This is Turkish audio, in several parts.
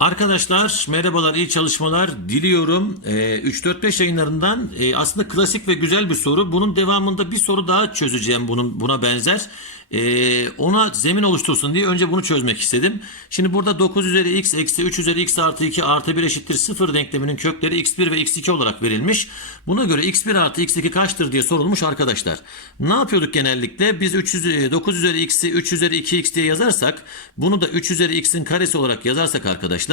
Arkadaşlar merhabalar iyi çalışmalar diliyorum. Ee, 3-4-5 yayınlarından e, aslında klasik ve güzel bir soru. Bunun devamında bir soru daha çözeceğim bunun buna benzer. Ee, ona zemin oluştursun diye önce bunu çözmek istedim. Şimdi burada 9 üzeri x eksi 3 üzeri x artı 2 artı 1 eşittir 0 denkleminin kökleri x1 ve x2 olarak verilmiş. Buna göre x1 artı x2 kaçtır diye sorulmuş arkadaşlar. Ne yapıyorduk genellikle? Biz 300, e, 9 üzeri x'i 3 üzeri 2x diye yazarsak bunu da 3 üzeri x'in karesi olarak yazarsak arkadaşlar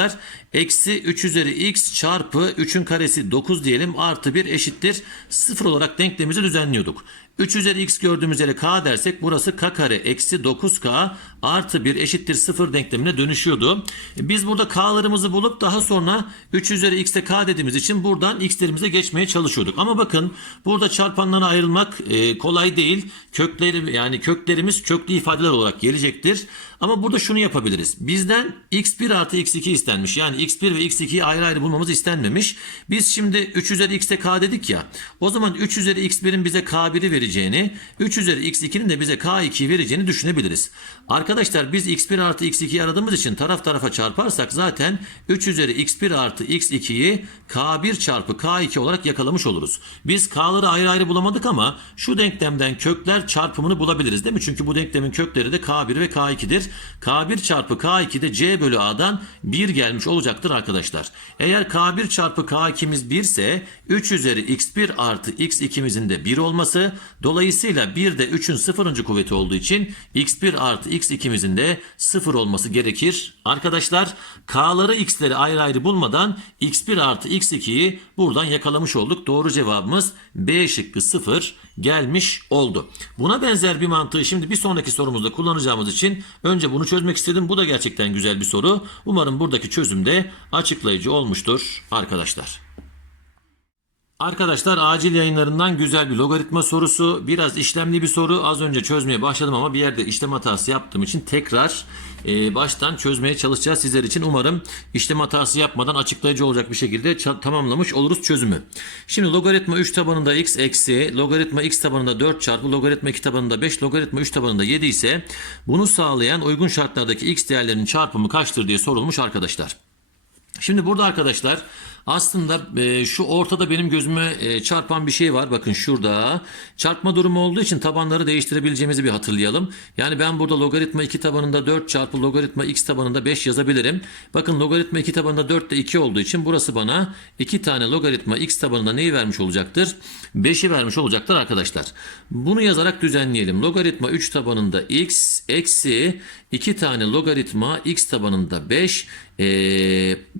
eksi 3 üzeri x çarpı 3'ün karesi 9 diyelim artı 1 eşittir 0 olarak denklemimizi düzenliyorduk. 3 üzeri x gördüğümüz yere k dersek burası k kare eksi 9k artı 1 eşittir 0 denklemine dönüşüyordu. Biz burada k'larımızı bulup daha sonra 3 üzeri x'te k dediğimiz için buradan x'lerimize geçmeye çalışıyorduk. Ama bakın burada çarpanlara ayrılmak e, kolay değil. Kökleri yani köklerimiz köklü ifadeler olarak gelecektir. Ama burada şunu yapabiliriz. Bizden x1 artı x2 istenmiş. Yani x1 ve x2'yi ayrı ayrı bulmamız istenmemiş. Biz şimdi 3 üzeri x'te k dedik ya. O zaman 3 üzeri x1'in bize k1'i vereceğini, 3 üzeri x2'nin de bize k2'yi vereceğini düşünebiliriz. Arkadaşlar biz x1 artı x2'yi aradığımız için taraf tarafa çarparsak zaten 3 üzeri x1 artı x2'yi k1 çarpı k2 olarak yakalamış oluruz. Biz k'ları ayrı ayrı bulamadık ama şu denklemden kökler çarpımını bulabiliriz değil mi? Çünkü bu denklemin kökleri de k1 ve k2'dir. k1 çarpı k2 de c bölü a'dan 1 gelmiş olacaktır arkadaşlar. Eğer k1 çarpı k2'miz 1 ise 3 üzeri x1 artı x2'mizin de 1 olması dolayısıyla 1 de 3'ün sıfırıncı kuvveti olduğu için x1 artı x2'mizin de 0 olması gerekir. Arkadaşlar k'ları x'leri ayrı ayrı bulmadan x1 artı x2'yi buradan yakalamış olduk. Doğru cevabımız B şıkkı 0 gelmiş oldu. Buna benzer bir mantığı şimdi bir sonraki sorumuzda kullanacağımız için önce bunu çözmek istedim. Bu da gerçekten güzel bir soru. Umarım buradaki çözüm de açıklayıcı olmuştur arkadaşlar. Arkadaşlar acil yayınlarından güzel bir logaritma sorusu. Biraz işlemli bir soru. Az önce çözmeye başladım ama bir yerde işlem hatası yaptığım için tekrar e, baştan çözmeye çalışacağız sizler için. Umarım işlem hatası yapmadan açıklayıcı olacak bir şekilde tamamlamış oluruz çözümü. Şimdi logaritma 3 tabanında x eksi logaritma x tabanında 4 çarpı logaritma 2 tabanında 5 logaritma 3 tabanında 7 ise bunu sağlayan uygun şartlardaki x değerlerinin çarpımı kaçtır diye sorulmuş arkadaşlar. Şimdi burada arkadaşlar aslında e, şu ortada benim gözüme e, çarpan bir şey var. Bakın şurada çarpma durumu olduğu için tabanları değiştirebileceğimizi bir hatırlayalım. Yani ben burada logaritma 2 tabanında 4 çarpı logaritma x tabanında 5 yazabilirim. Bakın logaritma 2 tabanında 4 de 2 olduğu için burası bana 2 tane logaritma x tabanında neyi vermiş olacaktır? 5'i vermiş olacaktır arkadaşlar. Bunu yazarak düzenleyelim. Logaritma 3 tabanında x eksi 2 tane logaritma x tabanında 5 e,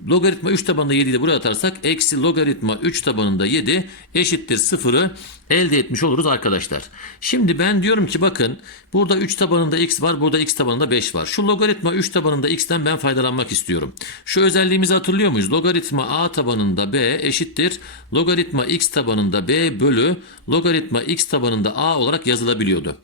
logaritma 3 tabanında 7'yi de buraya atarsak eksi logaritma 3 tabanında 7 eşittir 0'ı elde etmiş oluruz arkadaşlar. Şimdi ben diyorum ki bakın burada 3 tabanında x var burada x tabanında 5 var. Şu logaritma 3 tabanında x'ten ben faydalanmak istiyorum. Şu özelliğimizi hatırlıyor muyuz? Logaritma a tabanında b eşittir logaritma x tabanında b bölü logaritma x tabanında a olarak yazılabiliyordu.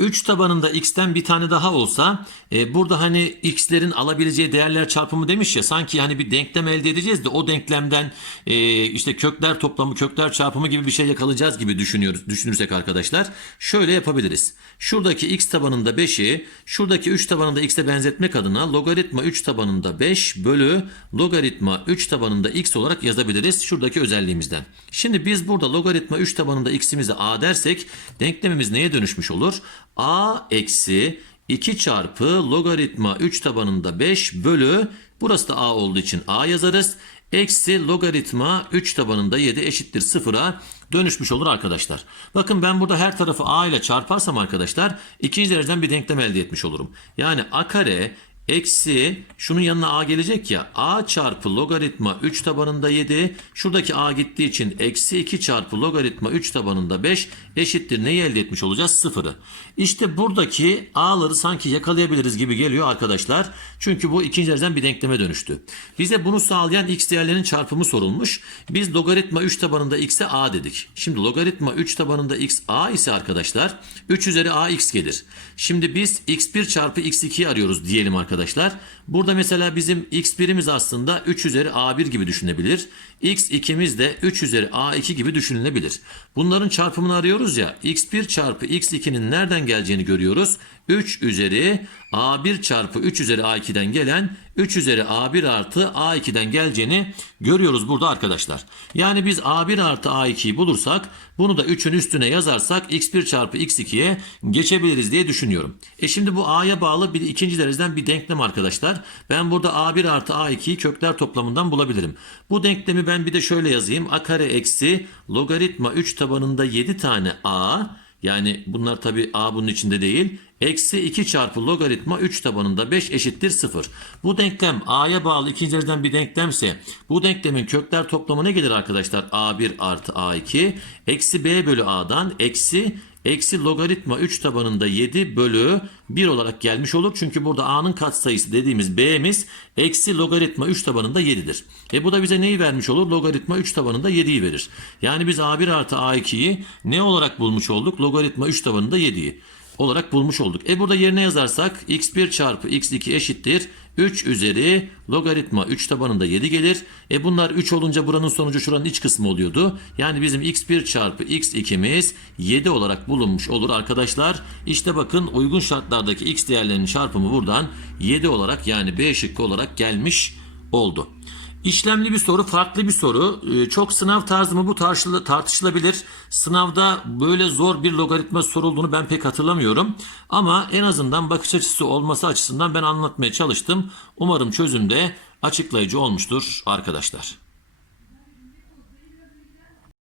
3 tabanında x'ten bir tane daha olsa e, burada hani x'lerin alabileceği değerler çarpımı demiş ya sanki hani bir denklem elde edeceğiz de o denklemden e, işte kökler toplamı kökler çarpımı gibi bir şey yakalayacağız gibi düşünüyoruz düşünürsek arkadaşlar şöyle yapabiliriz. Şuradaki x tabanında 5'i şuradaki 3 tabanında x'e benzetmek adına logaritma 3 tabanında 5 bölü logaritma 3 tabanında x olarak yazabiliriz şuradaki özelliğimizden. Şimdi biz burada logaritma 3 tabanında x'imize a dersek denklemimiz neye dönüşmüş olur? A eksi 2 çarpı logaritma 3 tabanında 5 bölü burası da a olduğu için a yazarız. Eksi logaritma 3 tabanında 7 eşittir 0'a dönüşmüş olur arkadaşlar. Bakın ben burada her tarafı a ile çarparsam arkadaşlar ikinci dereceden bir denklem elde etmiş olurum. Yani a kare Eksi şunun yanına a gelecek ya a çarpı logaritma 3 tabanında 7 şuradaki a gittiği için eksi 2 çarpı logaritma 3 tabanında 5 eşittir neyi elde etmiş olacağız sıfırı. İşte buradaki a'ları sanki yakalayabiliriz gibi geliyor arkadaşlar. Çünkü bu ikinci dereceden bir denkleme dönüştü. Bize bunu sağlayan x değerlerinin çarpımı sorulmuş. Biz logaritma 3 tabanında x'e a dedik. Şimdi logaritma 3 tabanında x a ise arkadaşlar 3 üzeri a x gelir. Şimdi biz x1 çarpı x2'yi arıyoruz diyelim arkadaşlar. Burada mesela bizim x1'imiz aslında 3 üzeri a1 gibi düşünebilir. x2'miz de 3 üzeri a2 gibi düşünülebilir. Bunların çarpımını arıyoruz ya x1 çarpı x2'nin nereden geleceğini görüyoruz. 3 üzeri A1 çarpı 3 üzeri A2'den gelen 3 üzeri A1 artı A2'den geleceğini görüyoruz burada arkadaşlar. Yani biz A1 artı A2'yi bulursak bunu da 3'ün üstüne yazarsak x1 çarpı x2'ye geçebiliriz diye düşünüyorum. E şimdi bu A'ya bağlı bir ikinci dereceden bir denklem arkadaşlar. Ben burada A1 artı A2'yi kökler toplamından bulabilirim. Bu denklemi ben bir de şöyle yazayım. A kare eksi logaritma 3 tabanında 7 tane A yani bunlar tabi A bunun içinde değil. Eksi 2 çarpı logaritma 3 tabanında 5 eşittir 0. Bu denklem A'ya bağlı ikinci bir denklemse bu denklemin kökler toplamı ne gelir arkadaşlar? A1 artı A2 eksi B bölü A'dan eksi eksi logaritma 3 tabanında 7 bölü 1 olarak gelmiş olur. Çünkü burada A'nın katsayısı dediğimiz B'miz eksi logaritma 3 tabanında 7'dir. E bu da bize neyi vermiş olur? Logaritma 3 tabanında 7'yi verir. Yani biz A1 artı A2'yi ne olarak bulmuş olduk? Logaritma 3 tabanında 7'yi olarak bulmuş olduk. E burada yerine yazarsak x1 çarpı x2 eşittir 3 üzeri logaritma 3 tabanında 7 gelir. E bunlar 3 olunca buranın sonucu şuranın iç kısmı oluyordu. Yani bizim x1 çarpı x2'miz 7 olarak bulunmuş olur arkadaşlar. İşte bakın uygun şartlardaki x değerlerinin çarpımı buradan 7 olarak yani B şıkkı olarak gelmiş oldu. İşlemli bir soru, farklı bir soru. Ee, Çok sınav tarzı mı bu tartışılabilir. Sınavda böyle zor bir logaritma sorulduğunu ben pek hatırlamıyorum. Ama en azından bakış açısı olması açısından ben anlatmaya çalıştım. Umarım çözümde açıklayıcı olmuştur arkadaşlar.